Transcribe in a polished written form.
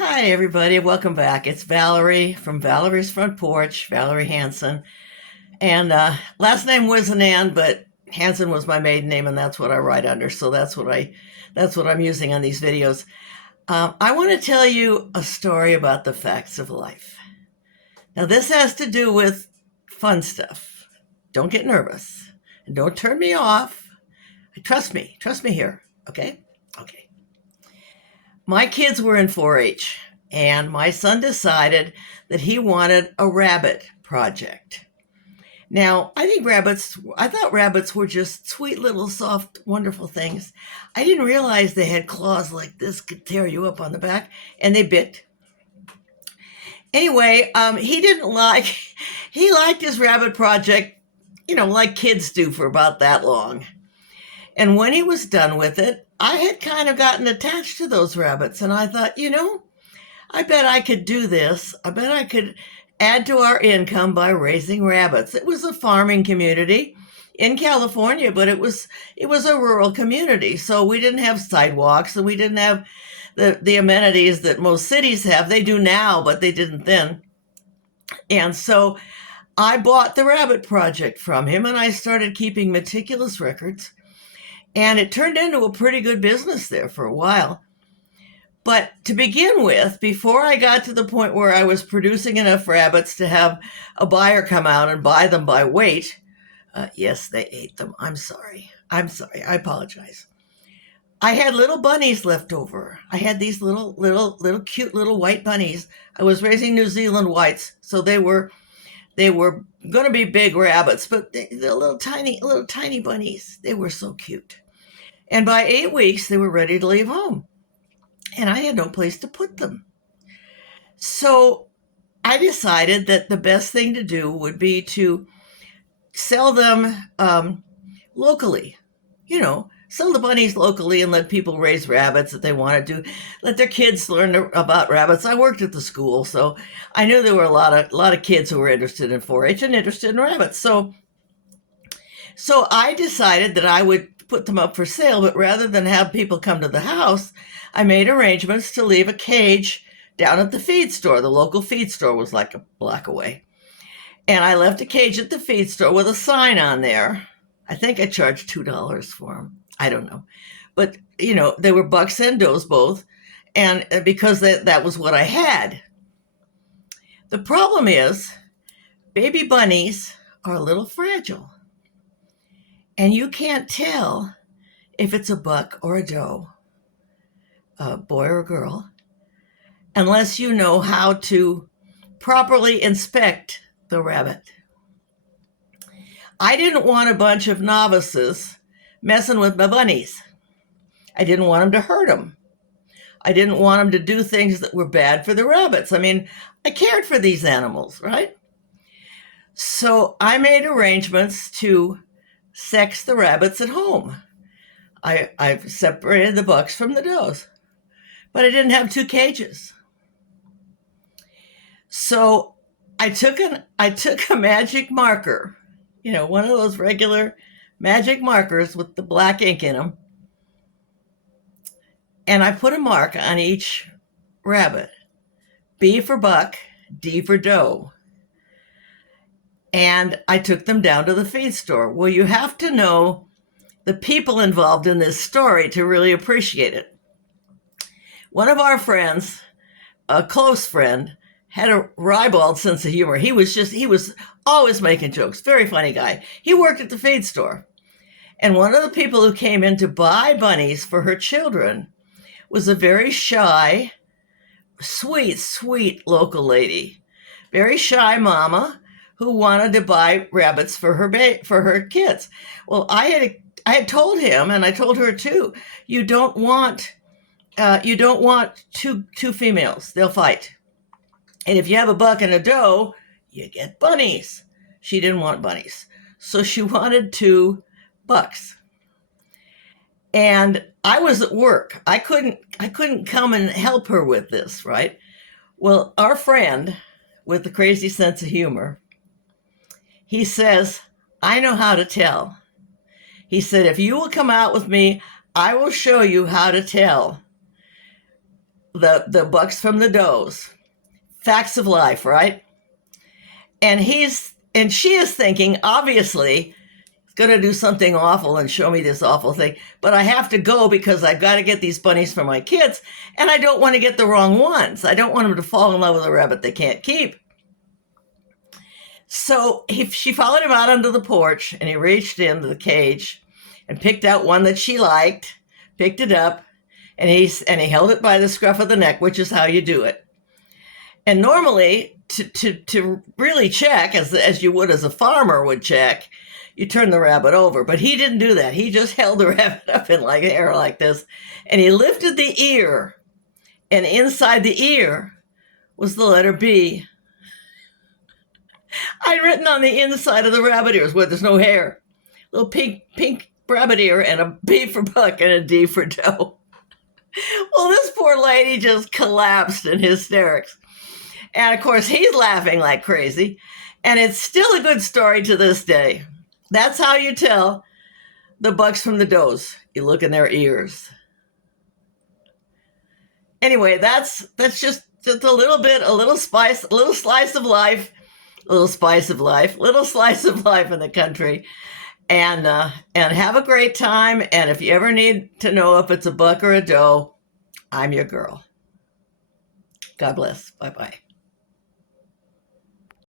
Hi, everybody. Welcome back. It's Valerie from Valerie's Front Porch, Valerie Hanson. And last name was an Ann, but Hanson was my maiden name, and that's what I write under. So that's what I'm using on these videos. I want to tell you a story about the facts of life. Now, this has to do with fun stuff. Don't get nervous, and don't turn me off. Trust me here. Okay. My kids were in 4-H, and my son decided that he wanted a rabbit project. Now, I thought rabbits were just sweet little soft, wonderful things. I didn't realize they had claws like this, could tear you up on the back, and they bit. Anyway, he liked his rabbit project, like kids do for about that long. And when he was done with it, I had kind of gotten attached to those rabbits, and I thought, I bet I could do this. I bet I could add to our income by raising rabbits. It was a farming community in California, but it was a rural community, so we didn't have sidewalks, and we didn't have the amenities that most cities have. They do now, but they didn't then. And so I bought the rabbit project from him, and I started keeping meticulous records. And it turned into a pretty good business there for a while. But to begin with, before I got to the point where I was producing enough rabbits to have a buyer come out and buy them by weight, yes, they ate them. I'm sorry. I apologize. I had little bunnies left over. I had these little cute little white bunnies. I was raising New Zealand whites, so they were going to be big rabbits, but they're little tiny bunnies. They were so cute. And by 8 weeks, they were ready to leave home. And I had no place to put them. So I decided that the best thing to do would be to sell them locally. Sell the bunnies locally and let people raise rabbits that they want to do. Let their kids learn about rabbits. I worked at the school, so I knew there were a lot of kids who were interested in 4-H and interested in rabbits. So I decided that I would put them up for sale, but rather than have people come to the house, I made arrangements to leave a cage down at the feed store. The local feed store was like a block away. And I left a cage at the feed store with a sign on there. I think I charged $2 for them. I don't know. But, they were bucks and does both. And because that was what I had. The problem is, baby bunnies are a little fragile. And you can't tell if it's a buck or a doe, a boy or a girl, unless you know how to properly inspect the rabbit. I didn't want a bunch of novices messing with my bunnies. I didn't want them to hurt them. I didn't want them to do things that were bad for the rabbits. I mean, I cared for these animals, right? So I made arrangements to sex the rabbits at home. I've separated the bucks from the does, but I didn't have 2 cages. So I took a magic marker, one of those regular magic markers with the black ink in them, and I put a mark on each rabbit. B for buck, D for doe. And I took them down to the feed store. Well, you have to know the people involved in this story to really appreciate it. One of our friends, a close friend, had a ribald sense of humor. He was always making jokes. Very funny guy. He worked at the feed store. And one of the people who came in to buy bunnies for her children was a very shy, sweet local lady. Very shy mama who wanted to buy rabbits for her kids. Well, I had told him, and I told her too, you don't want two females. They'll fight. And if you have a buck and a doe, you get bunnies. She didn't want bunnies. So she wanted 2 bucks. And I was at work. I couldn't come and help her with this, right? Well, our friend with the crazy sense of humor, he says, I know how to tell. He said, if you will come out with me, I will show you how to tell the bucks from the does. Facts of life, right? And she is thinking, obviously, going to do something awful and show me this awful thing, but I have to go because I've got to get these bunnies for my kids, and I don't want to get the wrong ones. I don't want them to fall in love with a rabbit they can't keep. So she followed him out onto the porch, and he reached into the cage and picked out one that she liked, picked it up, and he held it by the scruff of the neck, which is how you do it. And normally, to really check, as you would as a farmer would check, you turn the rabbit over. But he didn't do that. He just held the rabbit up in like air like this, and he lifted the ear, and inside the ear was the letter B. I'd written on the inside of the rabbit ears where there's no hair, little pink rabbit ear, and a B for buck and a D for doe. Well, this poor lady just collapsed in hysterics. And of course, he's laughing like crazy. And it's still a good story to this day. That's how you tell the bucks from the does. You look in their ears. Anyway, that's just a little bit, a little spice, a little slice of life, a little spice of life, little slice of life in the country. And have a great time. And if you ever need to know if it's a buck or a doe, I'm your girl. God bless. Bye-bye.